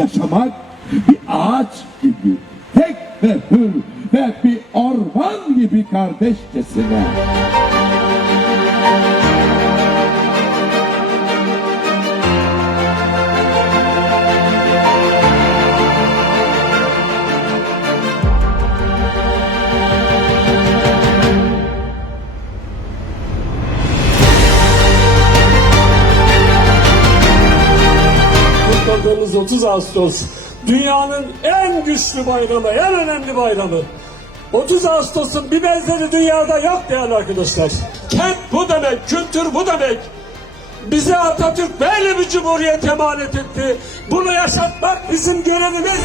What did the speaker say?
yaşamak bir ağaç gibi tek ve hür ve bir orman gibi kardeşçesine. Kutladığımız 30 Ağustos dünyanın en güçlü bayramı, en önemli bayramı. 30 Ağustos'un bir benzeri dünyada yok değerli arkadaşlar. Kent bu demek, kültür bu demek. Bize Atatürk böyle bir cumhuriyet emanet etti. Bunu yaşatmak bizim görevimiz.